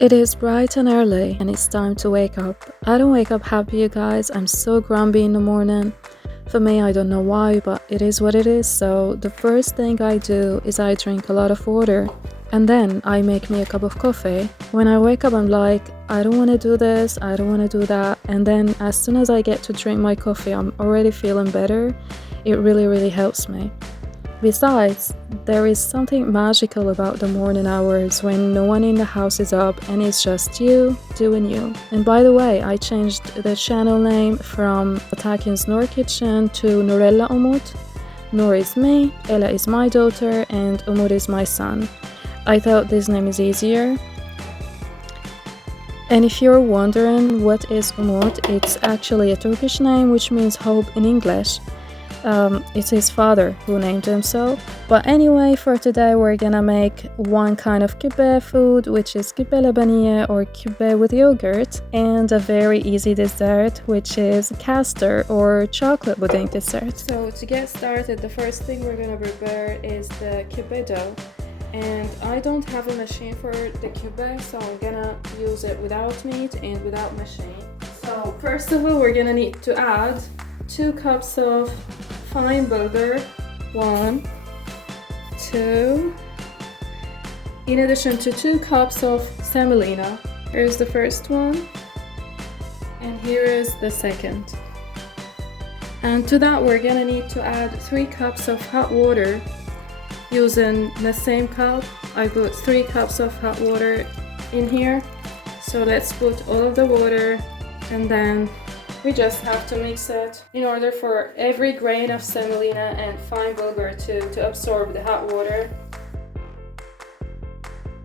It is bright and early and it's time to wake up. I don't wake up happy, you guys. I'm so grumpy in the morning. For me, I don't know why, but it is what it is. So the first thing I do is I drink a lot of water and then I make me a cup of coffee. When I wake up, I'm like, I don't want to do this, I don't want to do that. And then as soon as I get to drink my coffee, I'm already feeling better. It really helps me. Besides, there is something magical about the morning hours when no one in the house is up and it's just you doing you. And by the way, I changed the channel name from Atakin's Noor Kitchen to Noorella Umut. Noor is me, Ella is my daughter, and Umut is my son. I thought this name is easier. And if you're wondering what is Umut, it's actually a Turkish name which means hope in English. It's his father who named him so. But anyway, for today we're gonna make one kind of kibbeh food, which is kibbeh Lebnية or kibbeh with yogurt, and a very easy dessert, which is custard or chocolate pudding dessert. So to get started, the first thing we're gonna prepare is the kibbeh dough. And I don't have a machine for the kibbeh, so I'm gonna use it without meat and without machine. So first of all, we're gonna need to add 2 cups of fine bulgur, 1, 2, in addition to 2 cups of semolina. Here's the first one, and here is the second. And to that we're gonna need to add 3 cups of hot water. Using the same cup, I put 3 cups of hot water in here. So let's put all of the water, and then we just have to mix it in order for every grain of semolina and fine bulgur to absorb the hot water.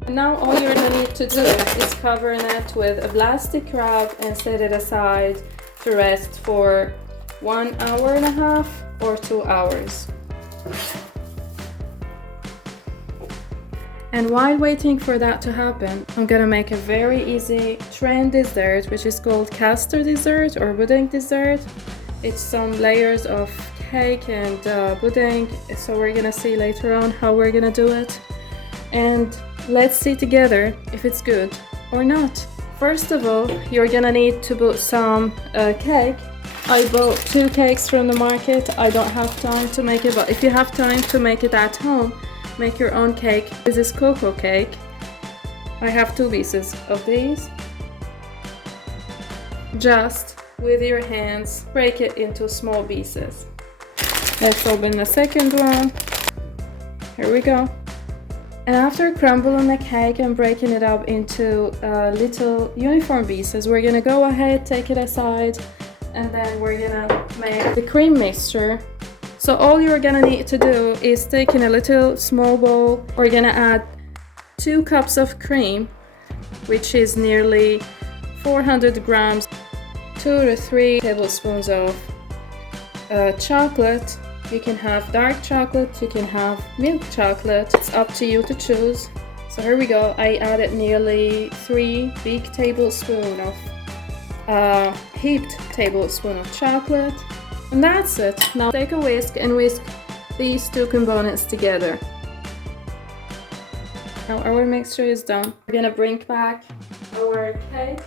And now all you're gonna need to do is cover it with a plastic wrap and set it aside to rest for 1.5 hours or 2 hours. And while waiting for that to happen, I'm gonna make a very easy trend dessert, which is called custard dessert or pudding dessert. It's some layers of cake and pudding, so we're gonna see later on how we're gonna do it. And let's see together if it's good or not. First of all, you're gonna need to put some cake. I bought 2 cakes from the market. I don't have time to make it, but if you have time to make it at home, make your own cake. This is cocoa cake. I have 2 pieces of these. Just with your hands break it into small pieces. Let's open the second one. Here we go. And after crumbling the cake and breaking it up into little uniform pieces, we're gonna go ahead, take it aside, and then we're gonna make the cream mixture. So all you're gonna need to do is take in a little small bowl. We're gonna add 2 cups of cream, which is nearly 400 grams, 2 to 3 tablespoons of chocolate. You can have dark chocolate, you can have milk chocolate. It's up to you to choose. So here we go. I added nearly 3 big tablespoons of heaped tablespoon of chocolate. And that's it. Now take a whisk and whisk these 2 components together. Now our mixture is done. We're gonna bring back our cake.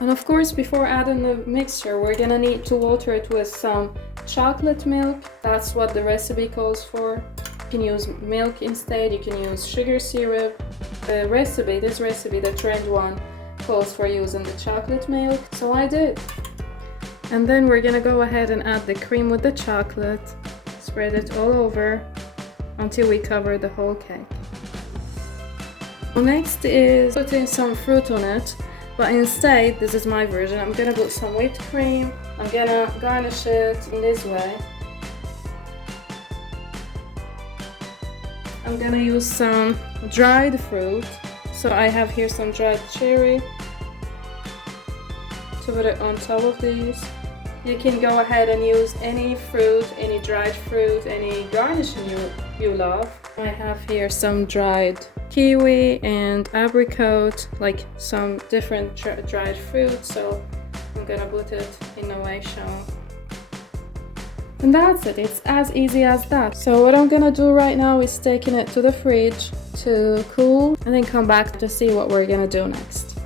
And of course, before adding the mixture, we're gonna need to water it with some chocolate milk. That's what the recipe calls for. You can use milk instead, you can use sugar syrup. This recipe, the trend one, calls for using the chocolate milk, so I did. And then we're gonna go ahead and add the cream with the chocolate, spread it all over until we cover the whole cake. Next is putting some fruit on it, but instead, this is my version, I'm gonna put some whipped cream. I'm gonna garnish it in this way. I'm gonna use some dried fruit, so I have here some dried cherry to put it on top of these. You can go ahead and use any fruit, any dried fruit, any garnishing you love. I have here some dried kiwi and apricot, like some different dried fruit, so I'm gonna put it in the way shown. And that's it, it's as easy as that. So what I'm gonna do right now is taking it to the fridge to cool and then come back to see what we're gonna do next.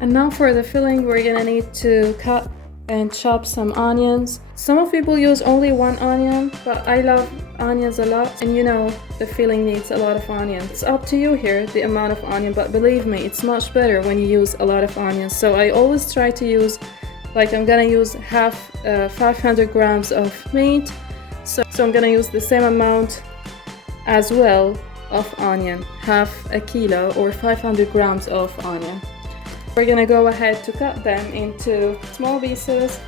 And now for the filling, we're gonna need to cut and chop some onions. Some people use only one onion, but I love onions a lot, and you know the filling needs a lot of onions. It's up to you here, the amount of onion, but believe me, it's much better when you use a lot of onions. So I always try to use, like I'm gonna use 500 grams of meat, so I'm gonna use the same amount as well of onion, half a kilo or 500 grams of onion. We're gonna go ahead to cut them into small pieces.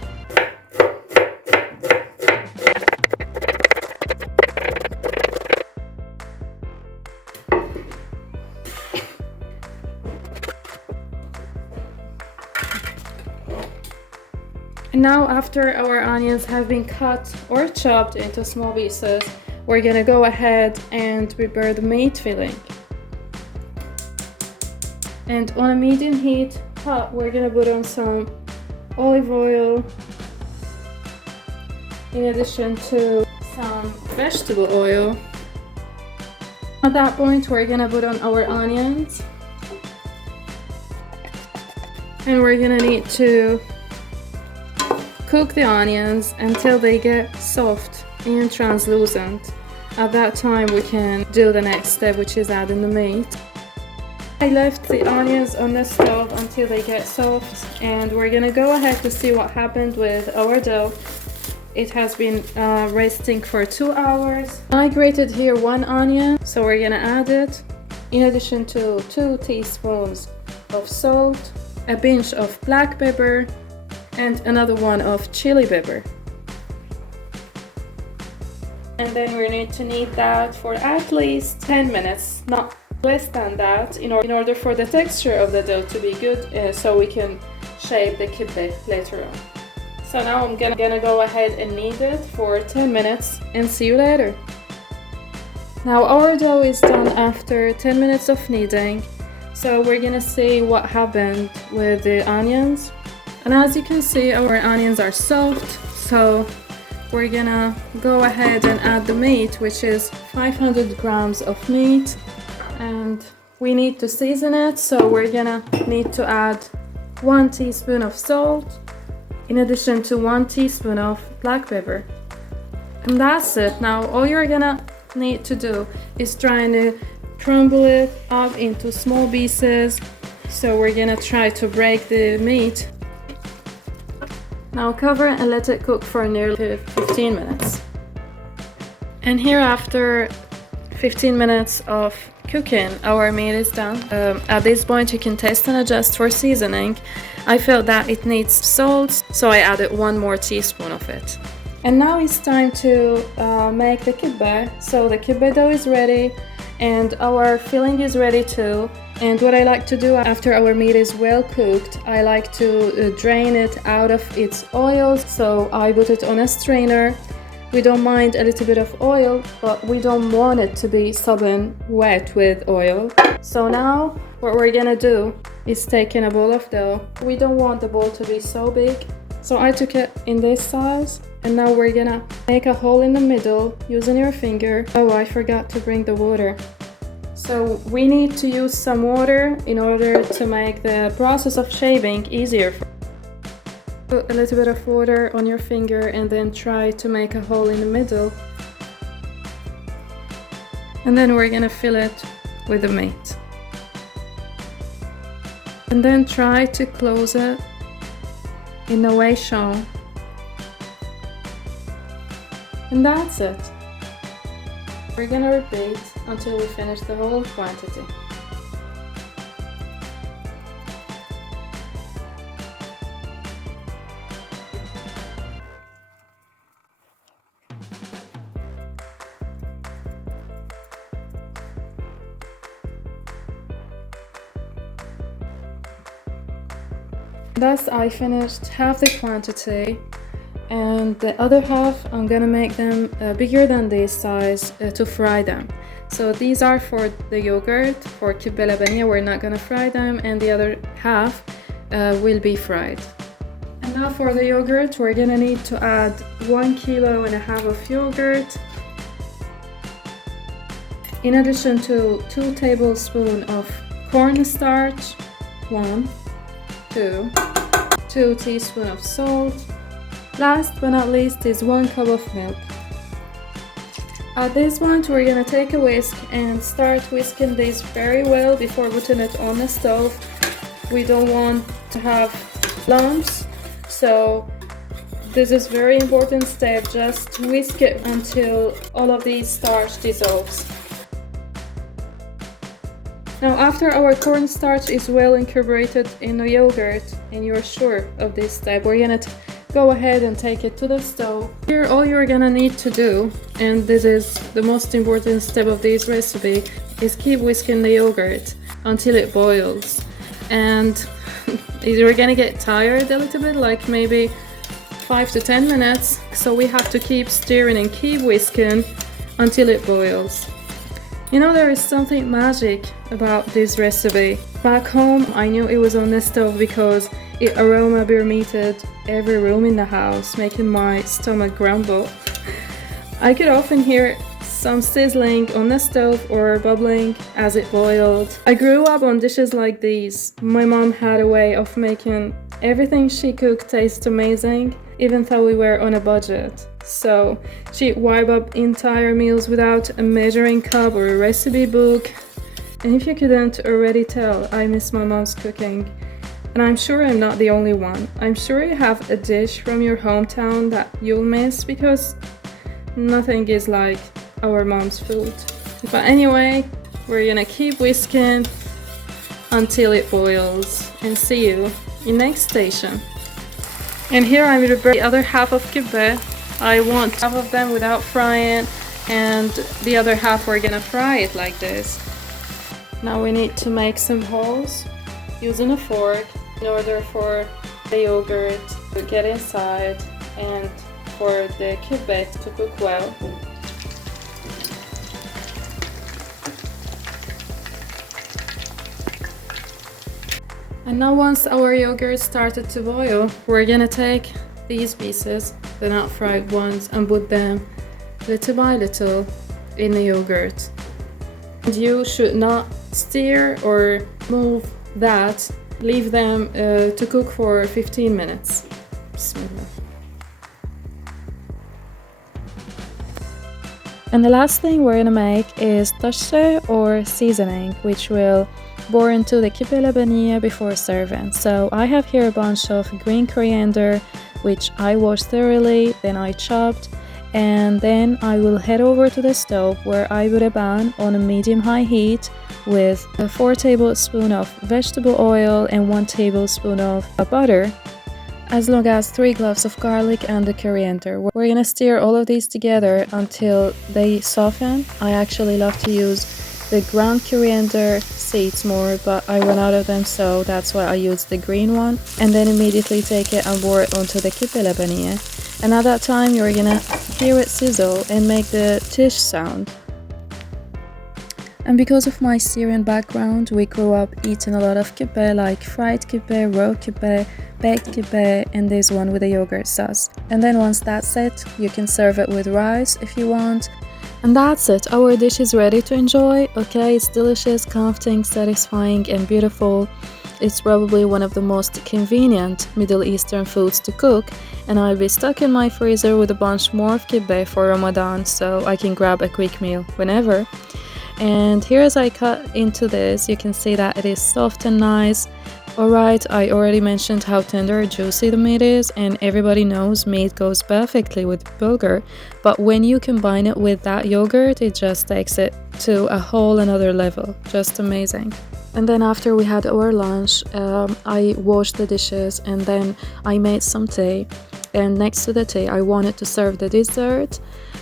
And now after our onions have been cut or chopped into small pieces, we're gonna go ahead and prepare the meat filling. And on a medium heat pot, we're gonna put on some olive oil in addition to some vegetable oil. At that point, we're gonna put on our onions. And we're gonna need to cook the onions until they get soft and translucent. At that time, we can do the next step, which is adding the meat. I left the onions on the stove until they get soft, and we're gonna go ahead to see what happened with our dough. It has been resting for 2 hours. I grated here 1 onion, so we're gonna add it in addition to 2 teaspoons of salt, a pinch of black pepper, and another one of chili pepper. And then we need to knead that for at least 10 minutes, not less than that, in order for the texture of the dough to be good, so we can shape the kibbeh later on. So now I'm gonna go ahead and knead it for 10 minutes and see you later. Now our dough is done after 10 minutes of kneading, so we're gonna see what happened with the onions. And as you can see, our onions are soft, so we're gonna go ahead and add the meat, which is 500 grams of meat. And we need to season it, so we're gonna need to add 1 teaspoon of salt in addition to 1 teaspoon of black pepper. And that's it. Now all you're gonna need to do is try to crumble it up into small pieces. So we're gonna try to break the meat. Now cover and let it cook for nearly 15 minutes. And here, after 15 minutes of cooking, our meat is done. At this point you can taste and adjust for seasoning. I felt that it needs salt, so I added 1 more teaspoon of it. And now it's time to make the kibbeh. So the kibbeh dough is ready and our filling is ready too. And what I like to do after our meat is well cooked, I like to drain it out of its oil. So I put it on a strainer. We don't mind a little bit of oil, but we don't want it to be sopping wet with oil. So now what we're gonna do is take in a bowl of dough. We don't want the bowl to be so big. So I took it in this size, and now we're gonna make a hole in the middle using your finger. Oh, I forgot to bring the water. So we need to use some water in order to make the process of shaping easier. Put a little bit of water on your finger and then try to make a hole in the middle. And then we're gonna fill it with the meat. And then try to close it in the way shown. And that's it. We're gonna repeat until we finish the whole quantity. Thus I finished half the quantity, and the other half I'm gonna make them bigger than this size to fry them. So these are for the yogurt, for Kibbeh Lebniyeh. We're not gonna fry them, and the other half will be fried. And now for the yogurt, we're gonna need to add 1.5 kilos of yogurt, in addition to 2 tablespoons of cornstarch, 1, 2, 2 teaspoons of salt. Last but not least is 1 cup of milk. At this point, we're gonna take a whisk and start whisking this very well before putting it on the stove. We don't want to have lumps, so this is very important step. Just whisk it until all of the starch dissolves. Now after our cornstarch is well incorporated in the yogurt and you're sure of this step, we're gonna go ahead and take it to the stove. Here all you're gonna need to do, and this is the most important step of this recipe, is keep whisking the yogurt until it boils. And you're gonna get tired a little bit, like maybe 5 to 10 minutes, so we have to keep stirring and keep whisking until it boils. You know, there is something magic about this recipe. Back home, I knew it was on the stove because it aroma permeated every room in the house, making my stomach grumble. I could often hear some sizzling on the stove or bubbling as it boiled. I grew up on dishes like these. My mom had a way of making everything she cooked taste amazing, even though we were on a budget. So she'd wipe up entire meals without a measuring cup or a recipe book. And if you couldn't already tell, I miss my mom's cooking. And I'm sure I'm not the only one. I'm sure you have a dish from your hometown that you'll miss, because nothing is like our mom's food. But anyway, we're gonna keep whisking until it boils, and see you in next station. And here I'm gonna prepare the other half of kibbeh. I want half of them without frying, and the other half we're gonna fry it like this. Now we need to make some holes using a fork in order for the yogurt to get inside and for the kibbeh to cook well. And now once our yogurt started to boil, we're gonna take these pieces, the not fried ones, and put them little by little in the yogurt. And you should not stir or move that. Leave them to cook for 15 minutes. Bismillah. And the last thing we're gonna make is tashe, or seasoning, which will pour into the kibbeh Lebniyة before serving. So I have here a bunch of green coriander, which I washed thoroughly, then I chopped, and then I will head over to the stove where I put a pan on a medium-high heat with 4 tablespoons of vegetable oil and 1 tablespoon of butter, as long as 3 cloves of garlic and the coriander. We're gonna stir all of these together until they soften. I actually love to use the ground coriander seeds more, but I run out of them, so that's why I use the green one. And then immediately take it and pour it onto the kibbeh Lebniyة. And at that time you're gonna hear it sizzle and make the tish sound. And because of my Syrian background, we grew up eating a lot of kibbeh, like fried kibbeh, raw kibbeh, baked kibbeh, and this one with a yogurt sauce. And then once that's it, you can serve it with rice if you want. And that's it, our dish is ready to enjoy. Okay, it's delicious, comforting, satisfying, and beautiful. It's probably one of the most convenient Middle Eastern foods to cook, and I'll be stuck in my freezer with a bunch more of kibbeh for Ramadan, so I can grab a quick meal whenever. And here, as I cut into this, you can see that it is soft and nice. Alright, I already mentioned how tender and juicy the meat is, and everybody knows meat goes perfectly with bulgur, but when you combine it with that yogurt, it just takes it to a whole another level. Just amazing. And then after we had our lunch, I washed the dishes, and then I made some tea, and next to the tea I wanted to serve the dessert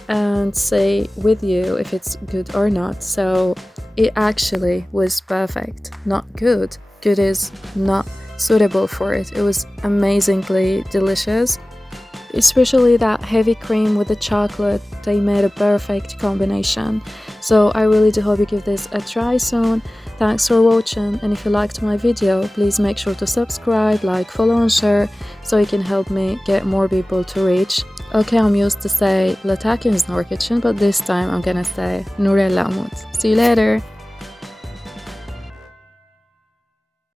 and say with you if it's good or not. So it actually was perfect, not good. Good is not suitable for it. It was amazingly delicious. especially that heavy cream with the chocolate. They made a perfect combination. So I really do hope you give this a try soon. Thanks for watching, and if you liked my video, please make sure to subscribe, like, follow and share so you can help me get more people to reach. Okay, I'm used to say Latakin's Nor Kitchen, but this time I'm gonna say Nurella Amut. See you later!